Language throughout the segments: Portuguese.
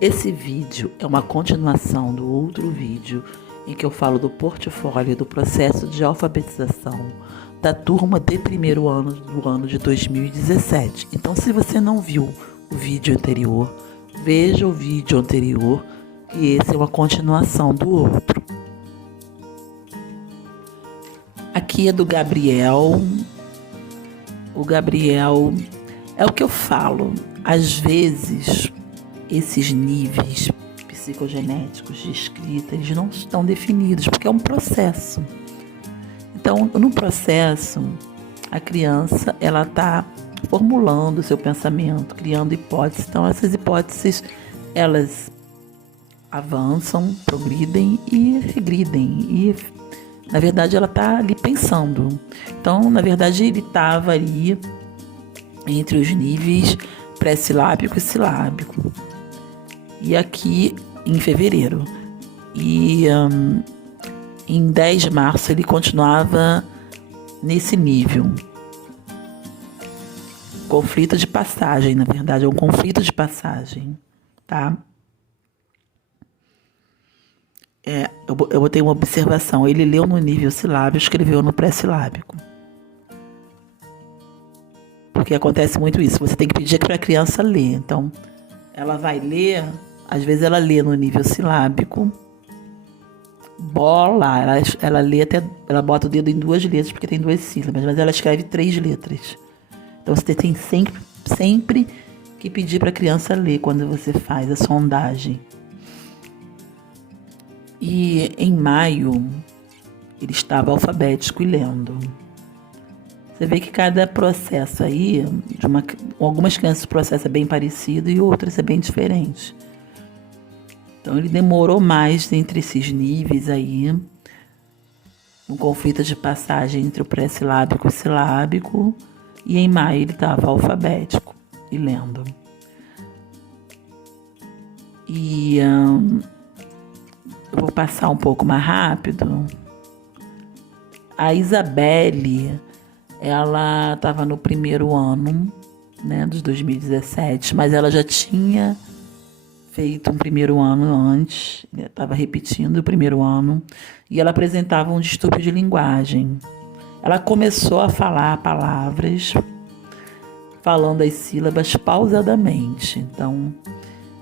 Esse vídeo é uma continuação do outro vídeo em que eu falo do portfólio do processo de alfabetização da turma de primeiro ano do ano de 2017. Então, se você não viu o vídeo anterior, veja o vídeo anterior, que esse é uma continuação do outro. Aqui é do Gabriel. O Gabriel é o que eu falo. Às vezes, esses níveis psicogenéticos de escrita, eles não estão definidos, porque é um processo. Então, no processo, a criança, ela está formulando o seu pensamento, criando hipóteses. Então, essas hipóteses, elas avançam, progridem e regridem. E, na verdade, ela está ali pensando. Então, na verdade, ele estava ali entre os níveis pré-silábico e silábico. E aqui em fevereiro. E em 10 de março ele continuava nesse nível. Conflito de passagem, na verdade, é um conflito de passagem, tá? Eu botei uma observação. Ele leu no nível silábico, escreveu no pré-silábico. Porque acontece muito isso. Você tem que pedir para a criança ler. Então, ela vai ler, às vezes ela lê no nível silábico. Bola, ela lê até, ela bota o dedo em 2 letras, porque tem 2 sílabas, mas ela escreve 3 letras. Então, você tem sempre que pedir para a criança ler quando você faz a sondagem. E em maio, ele estava alfabético e lendo. Você vê que cada processo aí, algumas crianças o processo é bem parecido e outras é bem diferente. Então ele demorou mais entre esses níveis aí, um conflito de passagem entre o pré-silábico e o silábico, e em maio ele estava alfabético e lendo. E eu vou passar um pouco mais rápido. A Isabelle, ela estava no primeiro ano, né, dos 2017, mas ela já tinha feito um primeiro ano antes, estava repetindo o primeiro ano, e ela apresentava um distúrbio de linguagem. Ela começou a falar palavras, falando as sílabas pausadamente, então,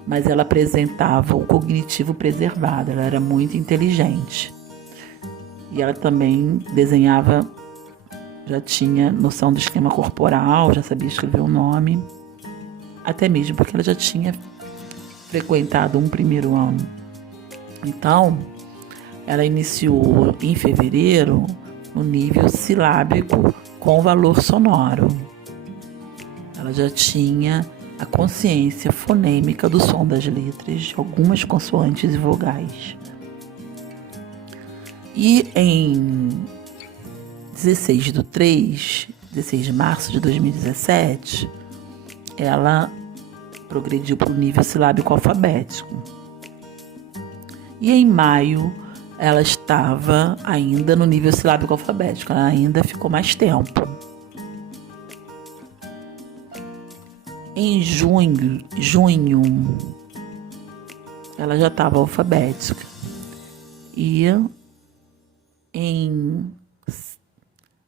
mas ela apresentava o cognitivo preservado, ela era muito inteligente. E ela também desenhava, já tinha noção do esquema corporal, já sabia escrever o nome, até mesmo porque ela já tinha frequentado um primeiro ano. Então, ela iniciou em fevereiro no nível silábico com valor sonoro. Ela já tinha a consciência fonêmica do som das letras, de algumas consoantes e vogais. E em 16 de março de 2017, ela progrediu para o nível silábico alfabético. E em maio, ela estava ainda no nível silábico alfabético, ela ainda ficou mais tempo. Em junho, ela já estava alfabética. E em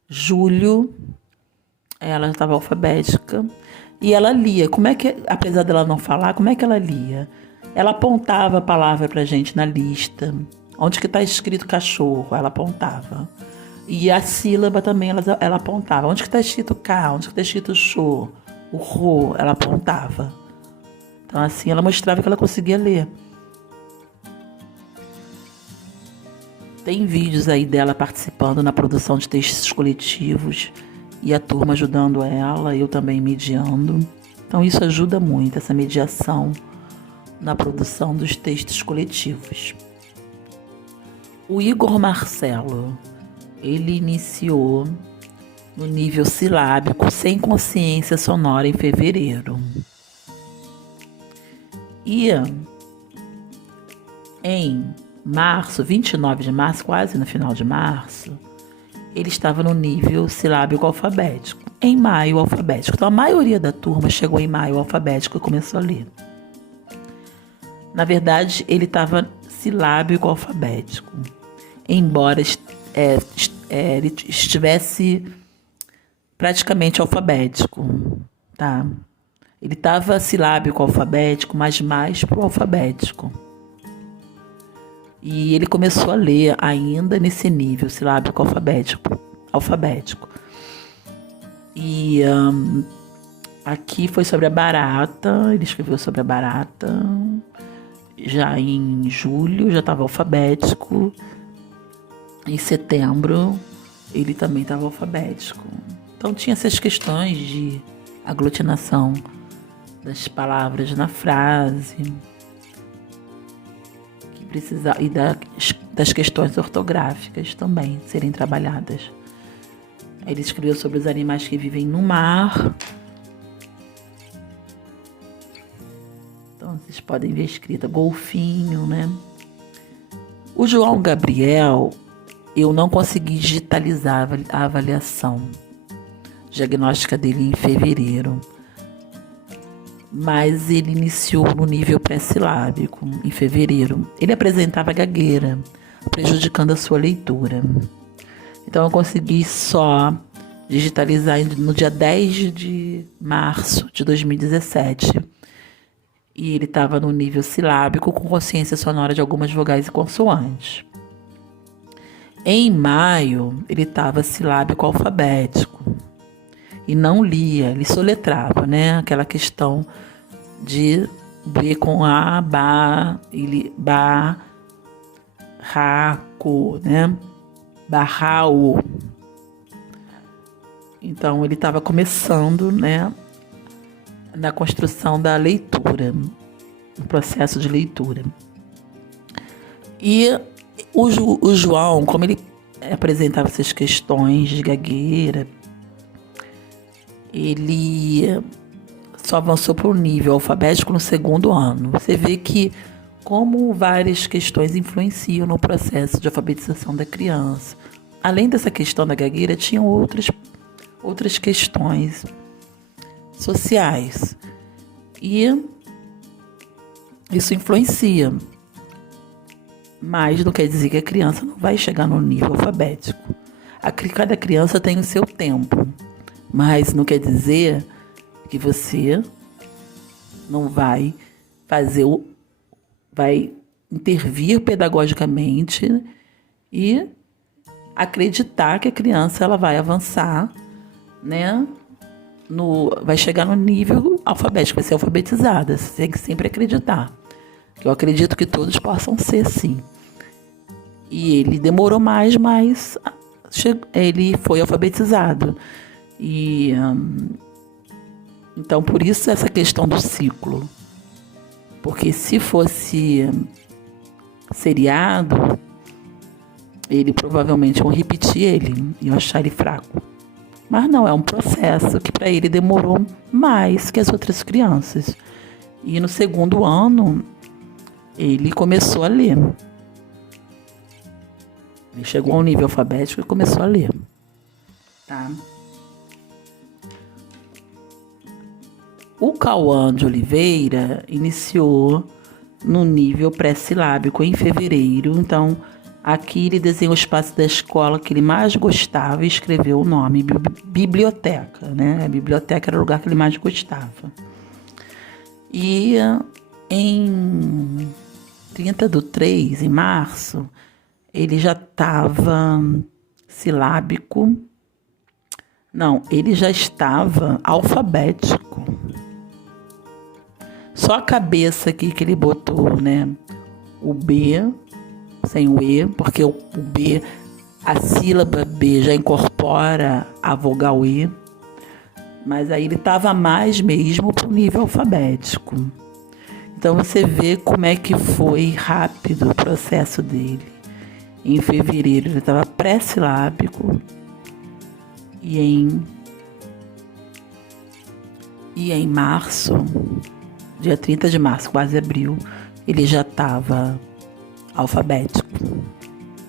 julho, ela estava alfabética e ela lia. Apesar dela não falar, como é que ela lia? Ela apontava a palavra pra gente na lista. Onde que está escrito cachorro, ela apontava. E a sílaba também ela apontava. Onde que está escrito K, onde que está escrito show, o ro, ela apontava. Então assim, ela mostrava que ela conseguia ler. Tem vídeos aí dela participando na produção de textos coletivos e a turma ajudando ela, eu também mediando. Então isso ajuda muito, essa mediação na produção dos textos coletivos. O Igor Marcelo, ele iniciou no nível silábico sem consciência sonora em fevereiro. E em março, 29 de março, quase no final de março, ele estava no nível silábico alfabético. Em maio, alfabético. Então, a maioria da turma chegou em maio alfabético e começou a ler. Na verdade, ele estava silábico alfabético, embora ele estivesse praticamente alfabético, tá? Ele estava silábico alfabético, mas mais pro alfabético. E ele começou a ler ainda nesse nível silábico alfabético. E aqui foi sobre a barata, ele escreveu sobre a barata. Já em julho já estava alfabético. Em setembro ele também estava alfabético. Então tinha essas questões de aglutinação das palavras na frase, que precisa, e das questões ortográficas também serem trabalhadas. Ele escreveu sobre os animais que vivem no mar. Então vocês podem ver escrita golfinho, né? O João Gabriel, eu não consegui digitalizar a avaliação diagnóstica dele em fevereiro, mas ele iniciou no nível pré-silábico em fevereiro. Ele apresentava gagueira, prejudicando a sua leitura. Então eu consegui só digitalizar no dia 10 de março de 2017. E ele estava no nível silábico com consciência sonora de algumas vogais e consoantes. Em maio, ele estava silábico alfabético. E não lia, ele soletrava, né? Aquela questão de B com A, barraco, né? Barrao. Então, ele estava começando, né? Na construção da leitura, no processo de leitura. E o João, como ele apresentava essas questões de gagueira, ele só avançou para o nível alfabético no segundo ano. Você vê que como várias questões influenciam no processo de alfabetização da criança. Além dessa questão da gagueira, tinham outras questões sociais. E isso influencia. Mas não quer dizer que a criança não vai chegar no nível alfabético. Cada criança tem o seu tempo. Mas não quer dizer que você não vai vai intervir pedagogicamente e acreditar que a criança ela vai avançar, né? Vai chegar no nível alfabético, vai ser alfabetizada. Você tem que sempre acreditar. Eu acredito que todos possam ser, sim. E ele demorou mais, mas ele foi alfabetizado. E então, por isso essa questão do ciclo. Porque se fosse seriado, ele provavelmente iam repetir ele, iam achar ele fraco. Mas não, é um processo que para ele demorou mais que as outras crianças. E no segundo ano, ele começou a ler. Ele chegou ao nível alfabético e começou a ler. Tá? O Cauã de Oliveira iniciou no nível pré-silábico em fevereiro. Então, aqui ele desenhou o espaço da escola que ele mais gostava e escreveu o nome, biblioteca, né? A biblioteca era o lugar que ele mais gostava. E em 30/3, em março, ele já estava silábico. Não, ele já estava alfabético. Só a cabeça aqui que ele botou, né? O B, sem o E, porque o B, a sílaba B já incorpora a vogal E. Mas aí ele estava mais mesmo para o nível alfabético. Então você vê como é que foi rápido o processo dele. Em fevereiro ele estava pré-silábico e em março, dia 30 de março, quase abril, ele já estava alfabético.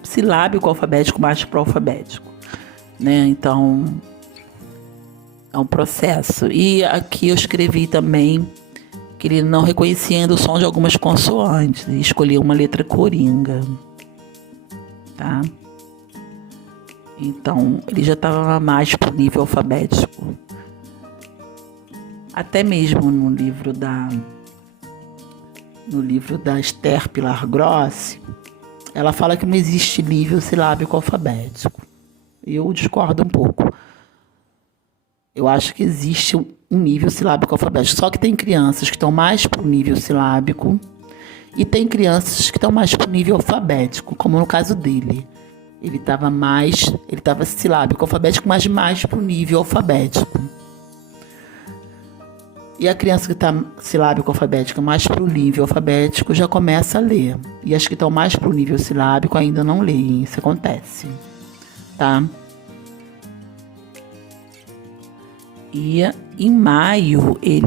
Silábico, alfabético, mais pró-alfabético, né? Então, é um processo. E aqui eu escrevi também que ele não reconhecia ainda o som de algumas consoantes e escolhia uma letra coringa, tá? Então, ele já estava mais pro nível alfabético. Até mesmo no livro da Esther Pilar Grossi, ela fala que não existe nível silábico alfabético. Eu discordo um pouco. Eu acho que existe um nível silábico alfabético. Só que tem crianças que estão mais para o nível silábico e tem crianças que estão mais para o nível alfabético, como no caso dele. Ele estava silábico alfabético, mas mais para o nível alfabético. E a criança que está silábico alfabético mais para o nível alfabético já começa a ler. E as que estão mais para o nível silábico ainda não leem. Isso acontece, tá? E em maio ele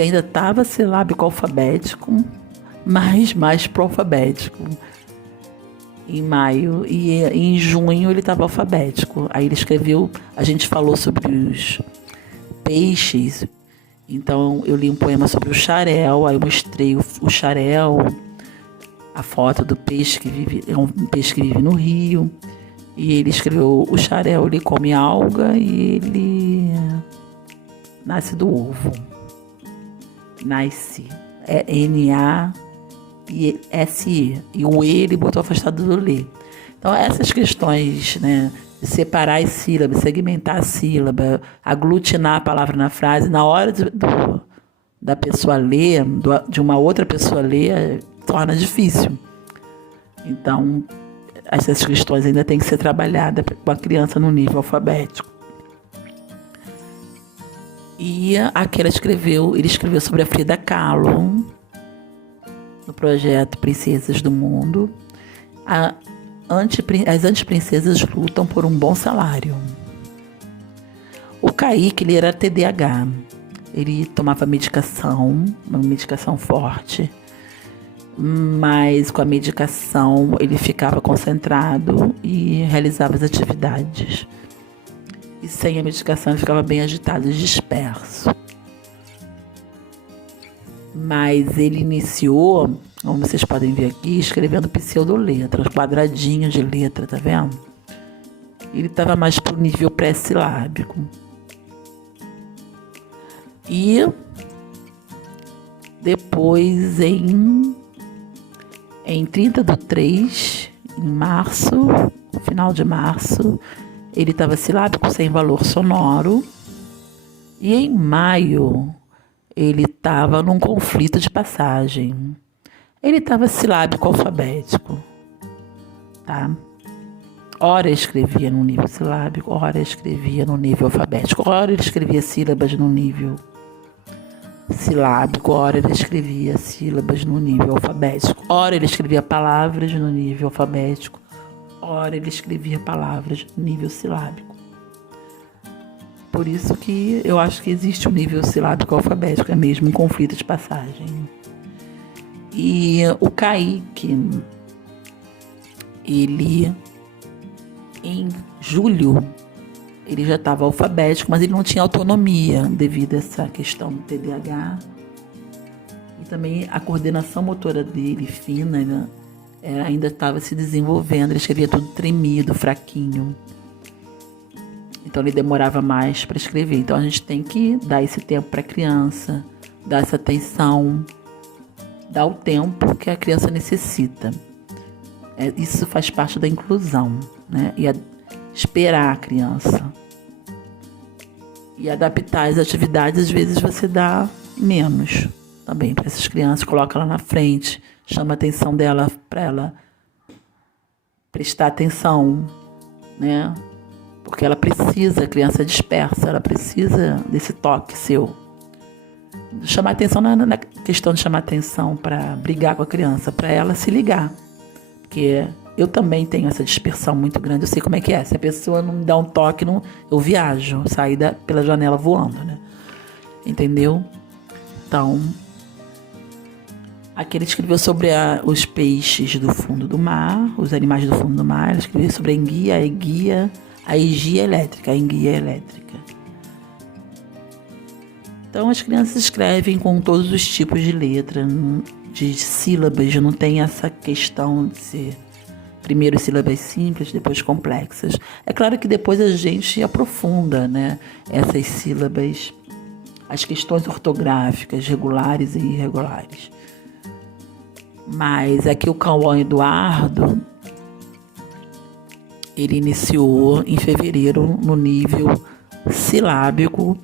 ainda estava silábico alfabético, mas mais pro alfabético. Em maio, e em junho ele estava alfabético. Aí ele escreveu, a gente falou sobre os peixes, então eu li um poema sobre o xarel, aí eu mostrei o xarel, a foto do peixe que vive, é um peixe que vive no rio, e ele escreveu: o xarel, ele come alga e ele nasce do ovo. Nasce, é N-A-S-E, e o E ele botou afastado do Lê. Então essas questões, né, de separar as sílabas, segmentar a sílaba, aglutinar a palavra na frase, na hora da pessoa ler, de uma outra pessoa ler, torna difícil. Então essas questões ainda têm que ser trabalhadas com a criança no nível alfabético. E aquela ele escreveu sobre a Frida Kahlo, no projeto Princesas do Mundo. As antiprincesas lutam por um bom salário. O Kaique, ele era TDAH. Ele tomava medicação, uma medicação forte, mas com a medicação ele ficava concentrado e realizava as atividades. E sem a medicação ele ficava bem agitado e disperso. Mas ele iniciou, como vocês podem ver aqui, escrevendo pseudoletras, quadradinhos de letra, tá vendo? Ele estava mais pro nível pré-silábico. E depois, em 30/3, em março, final de março, ele estava silábico sem valor sonoro. E em maio, ele estava num conflito de passagem. Ele estava silábico alfabético, tá? Ora escrevia no nível silábico, ora escrevia no nível alfabético, ora ele escrevia sílabas no nível silábico, ora ele escrevia sílabas no nível alfabético, ora ele escrevia palavras no nível alfabético, ora ele escrevia palavras no nível silábico. Por isso que eu acho que existe um nível silábico alfabético, é mesmo um conflito de passagem. E o Kaique, ele, em julho, ele já estava alfabético, mas ele não tinha autonomia devido a essa questão do TDAH. E também a coordenação motora dele, fina, né, ainda estava se desenvolvendo, ele escrevia tudo tremido, fraquinho. Então ele demorava mais para escrever. Então a gente tem que dar esse tempo para a criança, dar essa atenção, dar o tempo que a criança necessita. Isso faz parte da inclusão, né? E esperar a criança. E adaptar as atividades, às vezes você dá menos também para essas crianças, coloca ela na frente, chama a atenção dela para ela prestar atenção, né? Porque ela precisa, a criança é dispersa, ela precisa desse toque seu. Chamar atenção não é questão de chamar atenção para brigar com a criança, para ela se ligar. Porque eu também tenho essa dispersão muito grande, eu sei como é que é. Se a pessoa não me dá um toque, eu viajo, saio pela janela voando, né? Entendeu? Então, aqui ele escreveu sobre os peixes do fundo do mar, os animais do fundo do mar. Ele escreveu sobre a enguia elétrica, a enguia elétrica. Então as crianças escrevem com todos os tipos de letra, de sílabas, não tem essa questão de ser primeiro sílabas simples, depois complexas. É claro que depois a gente aprofunda, né, essas sílabas, as questões ortográficas, regulares e irregulares. Mas aqui o Cauã Eduardo, ele iniciou em fevereiro no nível silábico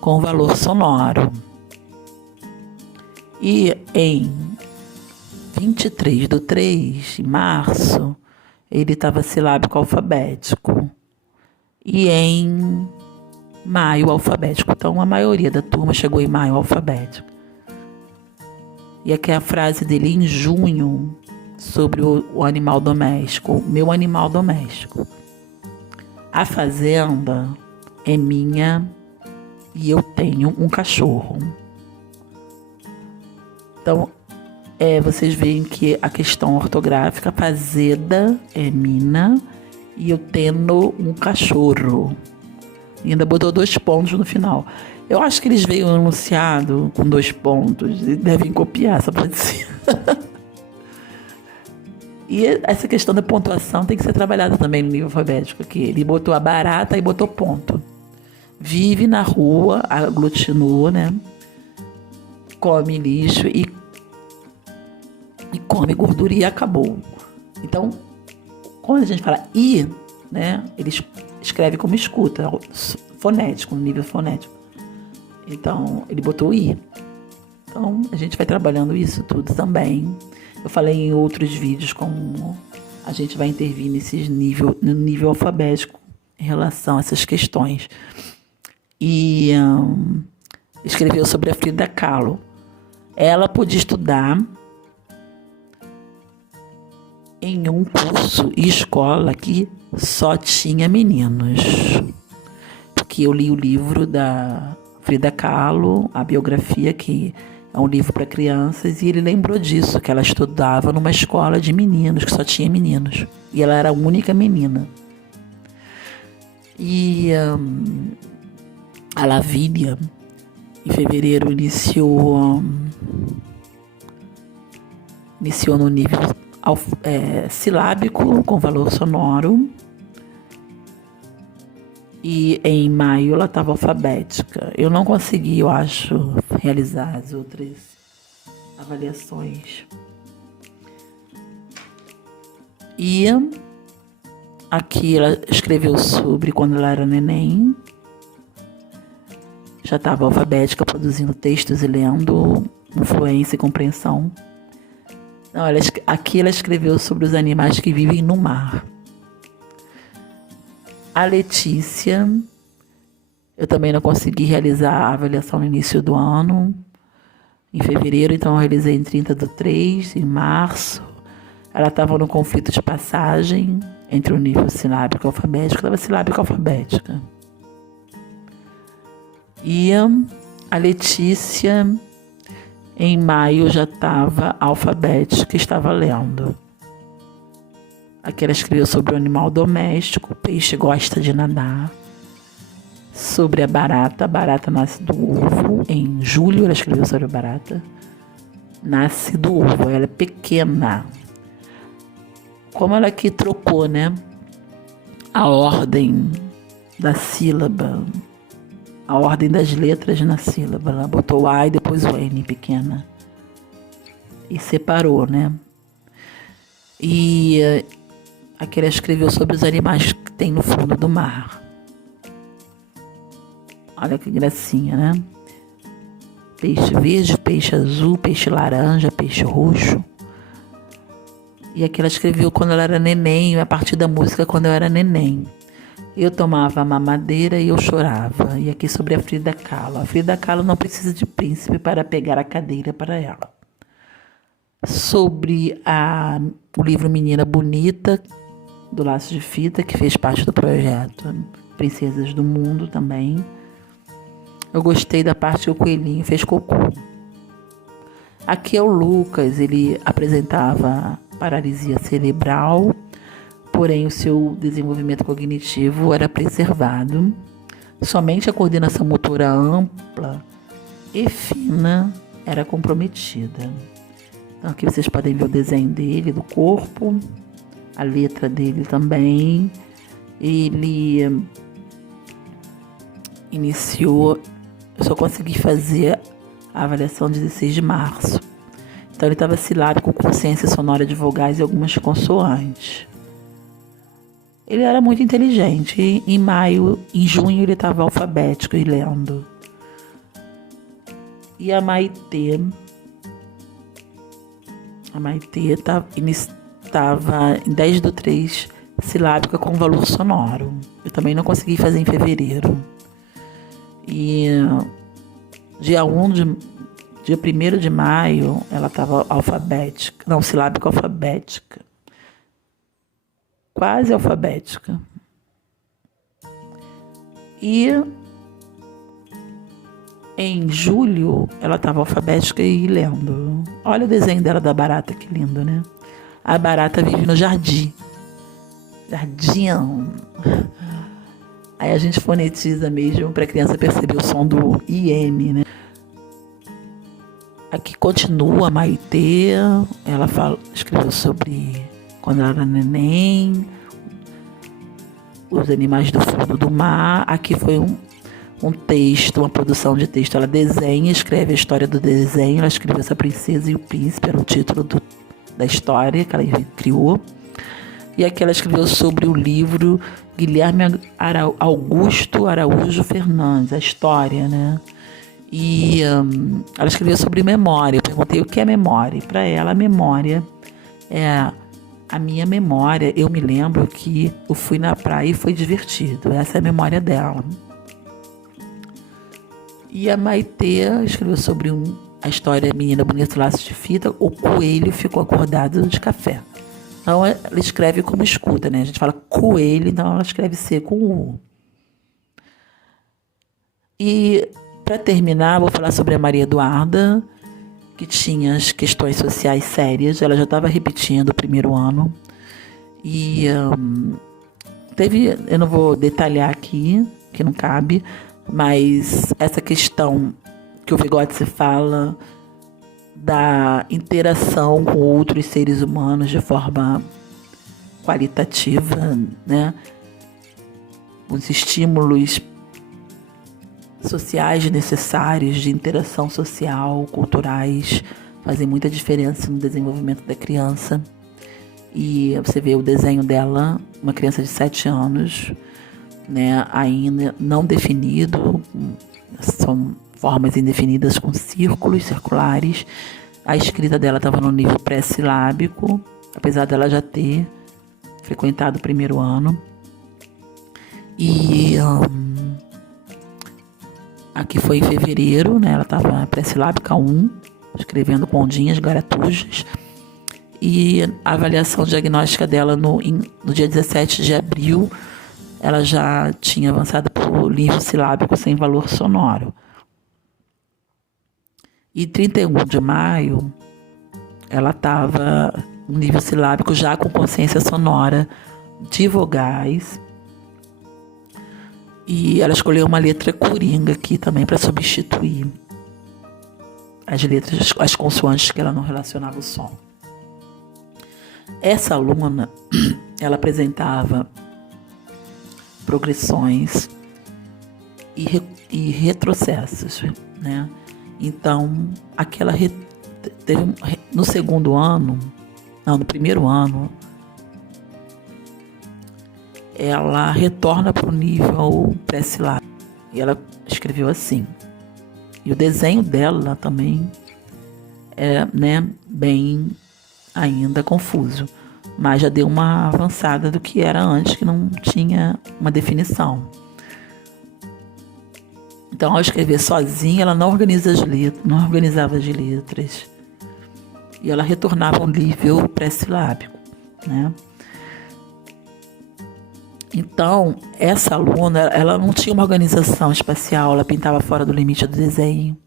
com valor sonoro. E em 23/3, em março, ele estava silábico alfabético. E em maio alfabético. Então a maioria da turma chegou em maio alfabético. E aqui é a frase dele em junho sobre o animal doméstico, meu animal doméstico. A fazenda é minha e eu tenho um cachorro. Então, vocês veem que a questão ortográfica, fazenda é mina e eu tenho um cachorro. E ainda botou 2 pontos no final. Eu acho que eles veio anunciado com 2 pontos e devem copiar, essa pode ser. E essa questão da pontuação tem que ser trabalhada também no nível alfabético aqui. Ele botou a barata e botou ponto. Vive na rua, aglutinou, né? Come lixo e come gordura e acabou. Então, quando a gente fala i, né? Ele escreve como escuta, fonético, no nível fonético. Então, ele botou i. Então, a gente vai trabalhando isso tudo também. Eu falei em outros vídeos como a gente vai intervir no nível alfabético em relação a essas questões. E escreveu sobre a Frida Kahlo. Ela podia estudar em um curso e escola que só tinha meninos. Porque eu li o livro da Frida Kahlo, a biografia, que é um livro para crianças, e ele lembrou disso, que ela estudava numa escola de meninos, que só tinha meninos. E ela era a única menina. E a Lavínia, em fevereiro, iniciou no nível silábico, com valor sonoro. E em maio ela estava alfabética. Eu não consegui, eu acho, realizar as outras avaliações. E aqui ela escreveu sobre quando ela era neném. Já estava alfabética, produzindo textos e lendo, influência e compreensão. Não, aqui ela escreveu sobre os animais que vivem no mar. A Letícia, eu também não consegui realizar a avaliação no início do ano, em fevereiro, então eu realizei em 30/3, em março. Ela estava no conflito de passagem entre o nível silábico e alfabético, estava silábica e alfabética. E a Letícia, em maio, já estava alfabética, estava lendo. Aqui ela escreveu sobre o animal doméstico, o peixe gosta de nadar. Sobre a barata nasce do ovo. Em julho ela escreveu sobre a barata. Nasce do ovo, ela é pequena. Como ela aqui trocou, né? A ordem da sílaba, a ordem das letras na sílaba. Ela botou o A e depois o N, pequena. E separou, né? E aqui ela escreveu sobre os animais que tem no fundo do mar. Olha que gracinha, né? Peixe verde, peixe azul, peixe laranja, peixe roxo. E aqui ela escreveu quando ela era neném, a partir da música Quando Eu Era Neném. Eu tomava a mamadeira e eu chorava. E aqui sobre a Frida Kahlo. A Frida Kahlo não precisa de príncipe para pegar a cadeira para ela. Sobre o livro Menina Bonita, do Laço de Fita, que fez parte do projeto Princesas do Mundo também. Eu gostei da parte que o coelhinho fez cocô. Aqui é o Lucas, ele apresentava paralisia cerebral, porém o seu desenvolvimento cognitivo era preservado. Somente a coordenação motora ampla e fina era comprometida. Então aqui vocês podem ver o desenho dele, do corpo, a letra dele também. Ele iniciou, eu só consegui fazer a avaliação 16 de março. Então ele estava silábico com consciência sonora de vogais e algumas consoantes. Ele era muito inteligente. Em junho ele estava alfabético e lendo. E a Maitê estava em 10/3 silábica com valor sonoro. Eu também não consegui fazer em fevereiro. E dia 1 de maio, ela estava alfabética. Não, silábica alfabética. Quase alfabética. E em julho, ela estava alfabética e lendo. Olha o desenho dela da barata, que lindo, né? A barata vive no jardim. Jardim. Aí a gente fonetiza mesmo para a criança perceber o som do IM, né? Aqui continua a Maitê. Ela escreveu sobre quando ela era neném, os animais do fundo do mar. Aqui foi um texto, uma produção de texto. Ela desenha, escreve a história do desenho. Ela escreveu Essa Princesa e o Príncipe, era o título da história que ela criou. E aqui ela escreveu sobre o livro Guilherme Augusto Araújo Fernandes, a história, né? E ela escreveu sobre memória. Eu perguntei o que é memória. E para ela, a memória é a minha memória. Eu me lembro que eu fui na praia e foi divertido. Essa é a memória dela. E a Maitê escreveu sobre a história Menina Bonita Laço de Fita. O coelho ficou acordado de café. Então ela escreve como escuta, né? A gente fala coelho, então ela escreve C com U. E para terminar, vou falar sobre a Maria Eduarda, que tinha as questões sociais sérias. Ela já estava repetindo o primeiro ano. E eu não vou detalhar aqui, que não cabe, mas essa questão que o Vygotsky fala da interação com outros seres humanos de forma qualitativa, né? Os estímulos sociais necessários de interação social, culturais, fazem muita diferença no desenvolvimento da criança. E você vê o desenho dela, uma criança de 7 anos, né, ainda não definido, são formas indefinidas com círculos circulares. A escrita dela estava no nível pré-silábico, apesar dela já ter frequentado o primeiro ano. E aqui foi em fevereiro, né? Ela estava pré-silábica 1, escrevendo com ondinhas, garatujas. E a avaliação diagnóstica dela no dia 17 de abril, ela já tinha avançado para o nível silábico sem valor sonoro. E 31 de maio, ela estava no nível silábico já com consciência sonora de vogais. E ela escolheu uma letra coringa aqui também para substituir as letras, as consoantes que ela não relacionava o som. Essa aluna, ela apresentava progressões e retrocessos, né? Então, aquela teve no primeiro ano, ela retorna para o nível pré-silábico. E ela escreveu assim. E o desenho dela também é, né, bem ainda confuso, mas já deu uma avançada do que era antes, que não tinha uma definição. Então, ao escrever sozinha, ela não organizava as letras. E ela retornava ao nível pré-silábico, né? Então, essa aluna, ela não tinha uma organização espacial, ela pintava fora do limite do desenho,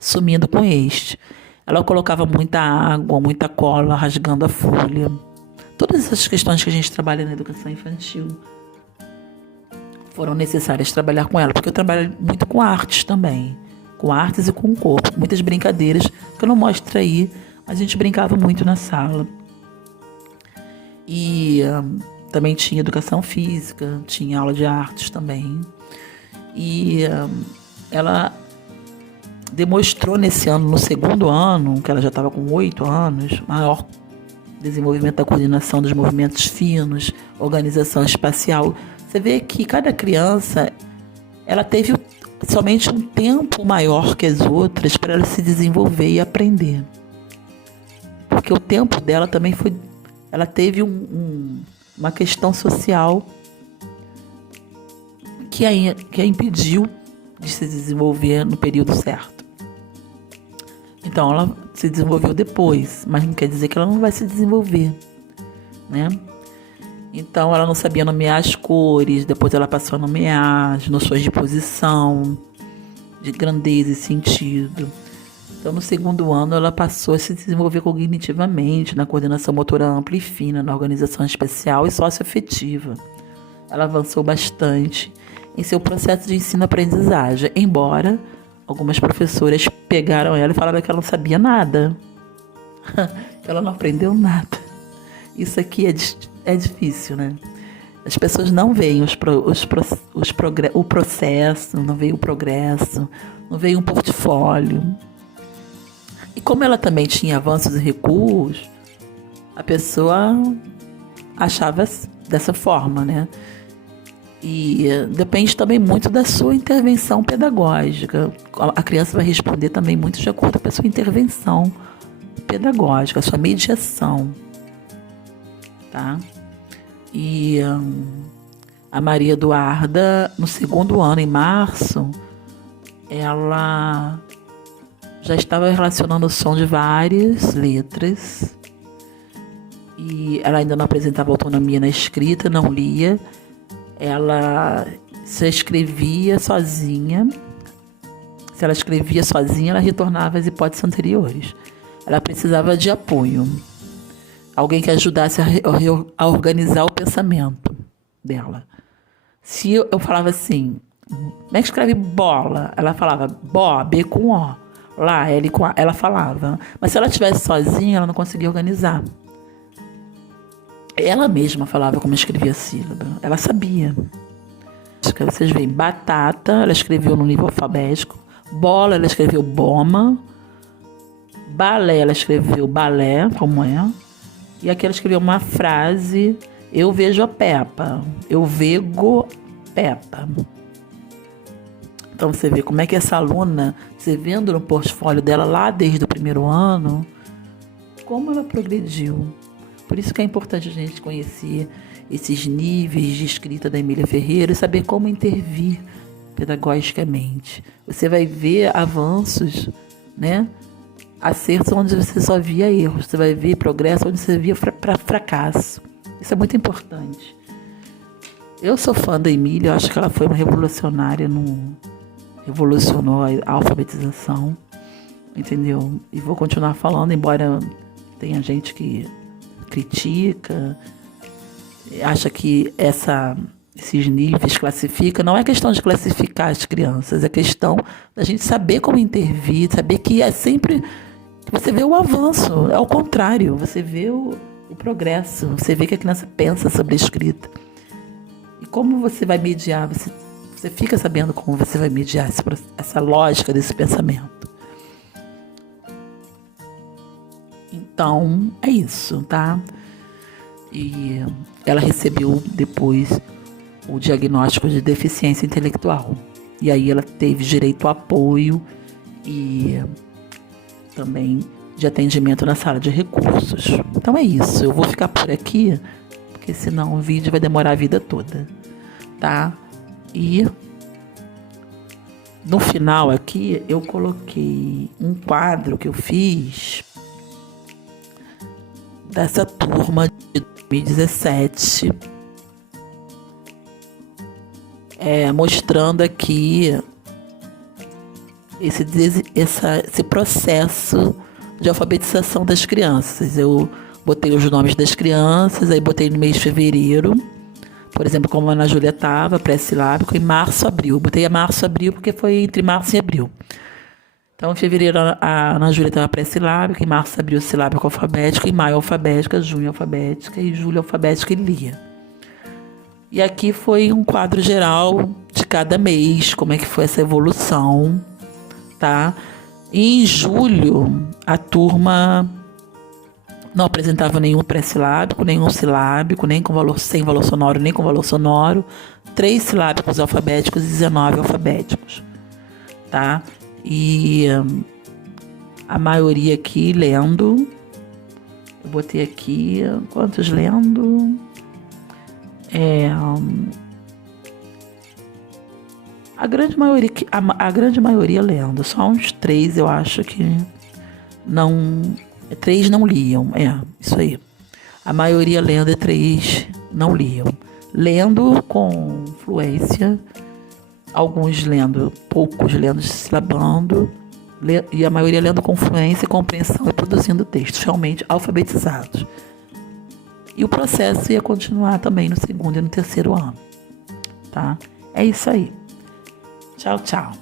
sumindo com este. Ela colocava muita água, muita cola, rasgando a folha. Todas essas questões que a gente trabalha na educação infantil foram necessárias trabalhar com ela, porque eu trabalho muito com artes também. com artes e com o corpo. Muitas brincadeiras que eu não mostro aí, mas a gente brincava muito na sala. E também tinha educação física, tinha aula de artes também. E ela demonstrou nesse ano, no segundo ano, que ela já estava com 8 anos, maior desenvolvimento da coordenação dos movimentos finos, organização espacial. Você vê que cada criança, ela teve somente um tempo maior que as outras para ela se desenvolver e aprender. Porque o tempo dela também foi... Ela teve uma questão social que a impediu de se desenvolver no período certo. Então, ela se desenvolveu depois, mas não quer dizer que ela não vai se desenvolver, né? Então, ela não sabia nomear as cores, depois ela passou a nomear as noções de posição, de grandeza e sentido. Então, no segundo ano, ela passou a se desenvolver cognitivamente, na coordenação motora ampla e fina, na organização especial e socioafetiva. Ela avançou bastante em seu processo de ensino-aprendizagem, embora algumas professoras pegaram ela e falaram que ela não sabia nada, que ela não aprendeu nada. Isso aqui é difícil, né? As pessoas não veem o processo, não veem o progresso, não veem um portfólio. E como ela também tinha avanços e recuos, a pessoa achava dessa forma, né? E depende também muito da sua intervenção pedagógica. A criança vai responder também muito de acordo com a sua intervenção pedagógica, a sua mediação, tá? E a Maria Eduarda, no segundo ano, em março, ela já estava relacionando o som de várias letras e ela ainda não apresentava autonomia na escrita, não lia. Ela se escrevia sozinha. Se ela escrevia sozinha, ela retornava às hipóteses anteriores. Ela precisava de apoio. Alguém que ajudasse a organizar o pensamento dela. Se eu falava assim, como é que escreve bola? Ela falava bó, B com O. Lá, L com A. Ela falava. Mas se ela estivesse sozinha, ela não conseguia organizar. Ela mesma falava como escrevia a sílaba. Ela sabia. Vocês veem, batata, ela escreveu no nível alfabético. Bola, ela escreveu boma. Balé, ela escreveu balé, como é. E aqui ela escreveu uma frase, eu vejo a Peppa. Eu vego Peppa. Então você vê como é que essa aluna, você vendo no portfólio dela lá desde o primeiro ano, como ela progrediu. Por isso que é importante a gente conhecer esses níveis de escrita da Emília Ferreira e saber como intervir pedagogicamente. Você vai ver avanços, né? Acertos onde você só via erros. Você vai ver progresso onde você via fracasso. Isso é muito importante. Eu sou fã da Emília, eu acho que ela foi uma revolucionária, revolucionou a alfabetização, entendeu? E vou continuar falando, embora tenha gente que critica, acha que esses níveis classifica. Não é questão de classificar as crianças, é questão da gente saber como intervir, saber que é sempre... Você vê o avanço, é o contrário, você vê o progresso, você vê que a criança pensa sobre a escrita. E como você vai mediar, você fica sabendo como você vai mediar essa lógica desse pensamento. Então, é isso, tá? E ela recebeu depois o diagnóstico de deficiência intelectual. E aí ela teve direito a apoio e também de atendimento na sala de recursos. Então é isso, eu vou ficar por aqui, porque senão o vídeo vai demorar a vida toda, tá? E no final aqui eu coloquei um quadro que eu fiz dessa turma de 2017, mostrando aqui esse processo de alfabetização das crianças. Eu botei os nomes das crianças, aí botei no mês de fevereiro, por exemplo, como a Ana Júlia estava, pré-silábico, em março, abril. Botei a março, abril, porque foi entre março e abril. Então, em fevereiro, a Ana Júlia estava pré-silábica, em março abriu silábica alfabética, em maio alfabética, junho alfabética e julho alfabética e lia. E aqui foi um quadro geral de cada mês, como é que foi essa evolução, tá? E em julho, a turma não apresentava nenhum pré-silábico, nenhum silábico, nem com valor sem valor sonoro, nem com valor sonoro. 3 silábicos alfabéticos e 19 alfabéticos, tá? E a maioria aqui lendo. Eu botei aqui quantos lendo? A grande maioria lendo. Só uns 3 eu acho que não. 3 não liam, isso aí. A maioria lendo e 3 não liam. Lendo com fluência, alguns lendo, poucos lendo silabando, e a maioria lendo com fluência, compreensão e produzindo textos realmente alfabetizados. E o processo ia continuar também no segundo e no terceiro ano, tá? É isso aí. Tchau, tchau.